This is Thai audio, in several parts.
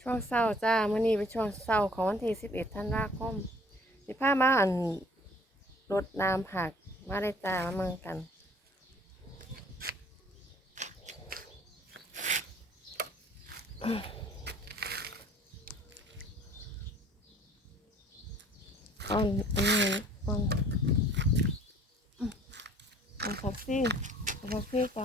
ช่วงเศร้าจ้าเมื่อนี้เป็นช่วงเศร้าของวันที่สิบเอ็ดธันวาคมสิพามาอันรดน้ำผักมาได้จ้ามาเมืองกันก่อนอันนี้ก่อนอืมเอาผักซี่เอาผักซี่ก่อ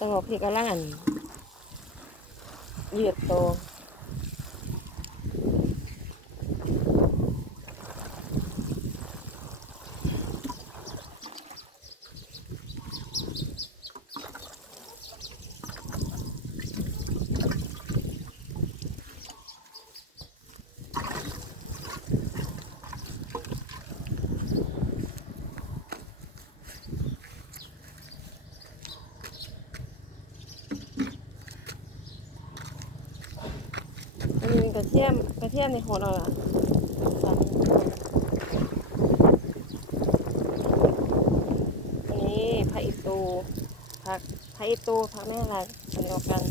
ตัวพี่กำลังอันเหยียดโต มีกระเทียมกระเทียมในหัวเราอะสันอันนี้ผักอีตูผักผักอีตูผักแม่รักอันเดียวกัน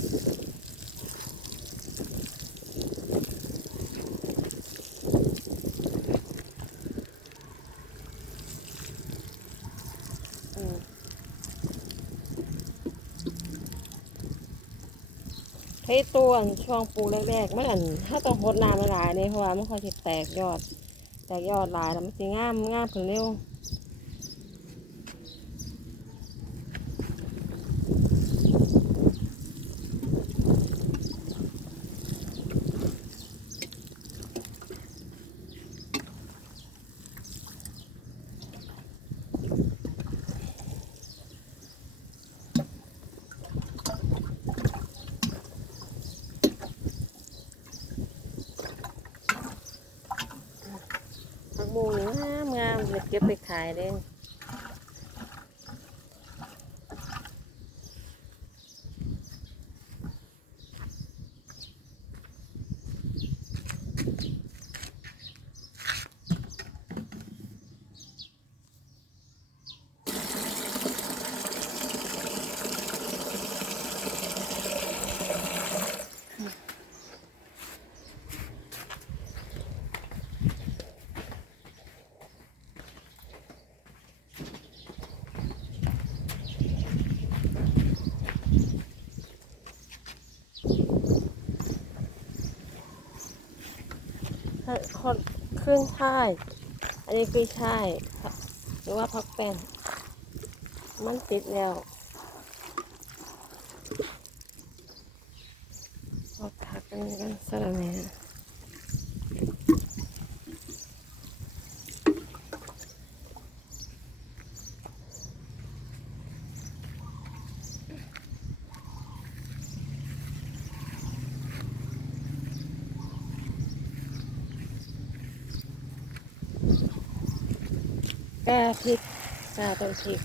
ให้ตัวช่วงปลูกแรกๆมันอันถ้าต้องพดน้ำหลายเนี่ยเพราะว่ามันค่อยจะแตกยอด แตกยอดหลายแล้วมันจะง่ามง่ามขึ้นเร็วผักบุ้งนี่งามงาม เลยเก็บไปขายเด้ถ้ คนเครื่องช่าย อันนี้คือช่ายหรือว่าพักแป้นมันติดแล้วเอาถักกันกันสลัดแหน่ ก้าพริกก้าต้นพริก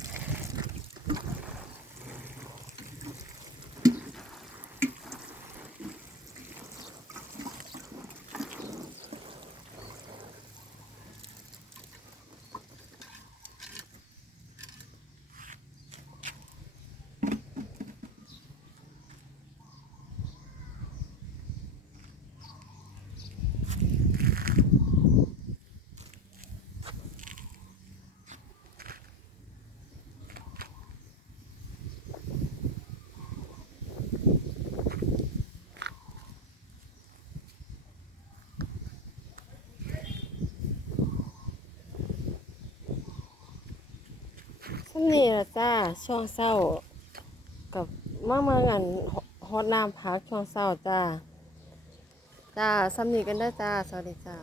ช่วงนี้ละจ้าช่วงเศร้า กับมื่อเมื่องันฮอดน้ำพักช่วงเศร้าจ้า จ้าสำนีกันได้จ้า สวัสดีจ้า